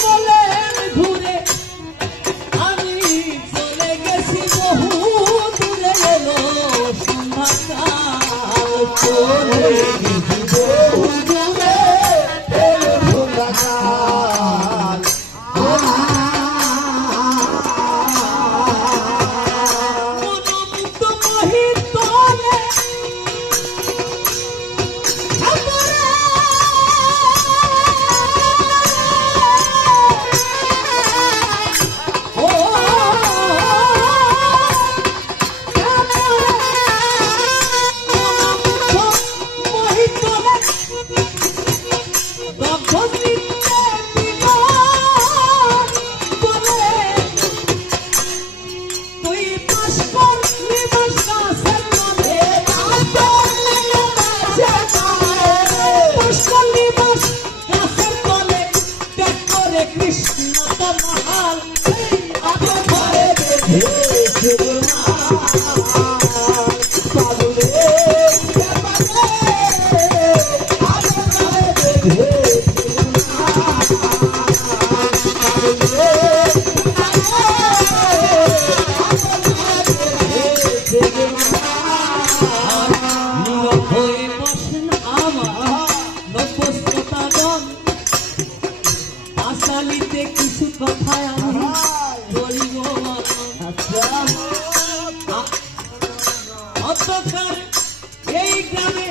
বলেন ঘুরে আমি চলে গেছি বহু দূরে এলো সন্ধ্যাকাল চলে গেছি বহু দূরে এলো সন্ধ্যাকাল মনোমুগ্ধ মোহিত কিছু কথা আমি বলিব অতকার এই গ্রামে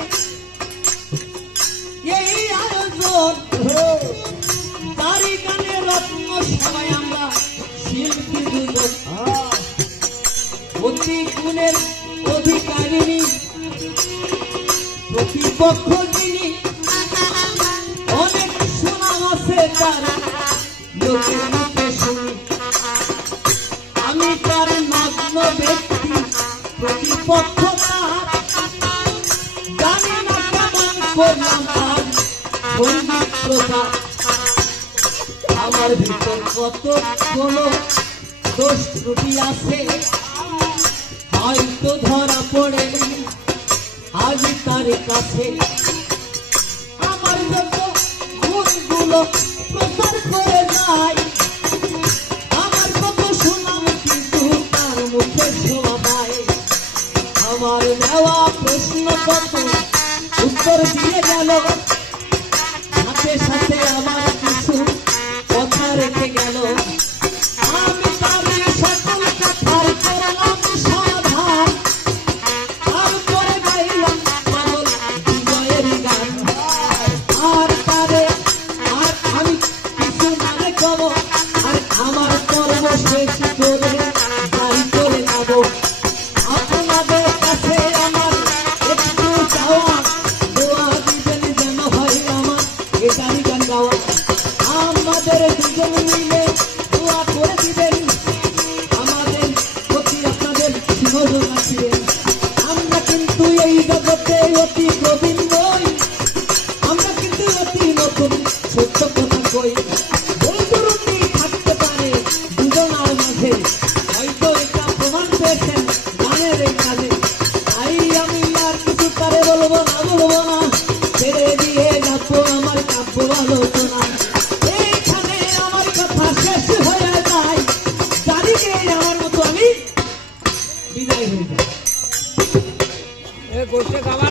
এই আয়োজন তারি গানে রত্ন সবাই আমরা শিল্পী দুজন অতি গুণের অধিকারিণী প্রতিপক্ষ যিনি অনেক সুনাম আছে তার লোকের মুখে শুনি আমি তার নগ্ন ব্যক্তি প্রতিপক্ষ জানি না কেমন করলাম তার সঙ্গীত প্রকাশ আমার ভিতর কত কোনো দোষ ত্রুটি আছে হয়তো ধরা পড়েনি আজ তার কাছে আমার যত গুণগুলো প্রচার করে যায় আমার কত সুনাম কিন্তু তার মুখে শোভা পায় আমার দেওয়া প্রশ্ন কত উত্তর দিয়ে গেল সাথে সাথে আমার কিছু কথা রেখে গেল আমি তার সকল কথার করলাম সমাধান তারপরে গাইলাম পাগল বিজয়ের গান আর তারে আর আমি কিছু মানে কব আর আমার কর্ম শেষ করে গাড়ি করে যাব আপনাদের কাছে আমার একটু চাওয়া দোয়া দিবেন যেন হয় আমার এ গাড়ি গান গাওয়া আমাদের দুজন মিলে দোয়া করে দিবেন আমাদের প্রতি আপনাদের সুযোগ আছে আমরা কিন্তু এই জগতে অতি প্রবীণ নই আমরা কিন্তু অতি নতুন সত্য কথা কই বন্ধুরূপী থাকতে পারে দুজনার মাঝে হয়তো এটা প্রমাণ পেয়েছেন গানের এই কাজে তাই আমি আর কিছু তারে বলবো না ছেড়ে দিয়ে যাবো আমার কাব্য আলোচনা এইখানে আমার কথা শেষ হয়ে যায় চারিকে আমার মতো আমি বিদায় হয়ে যাই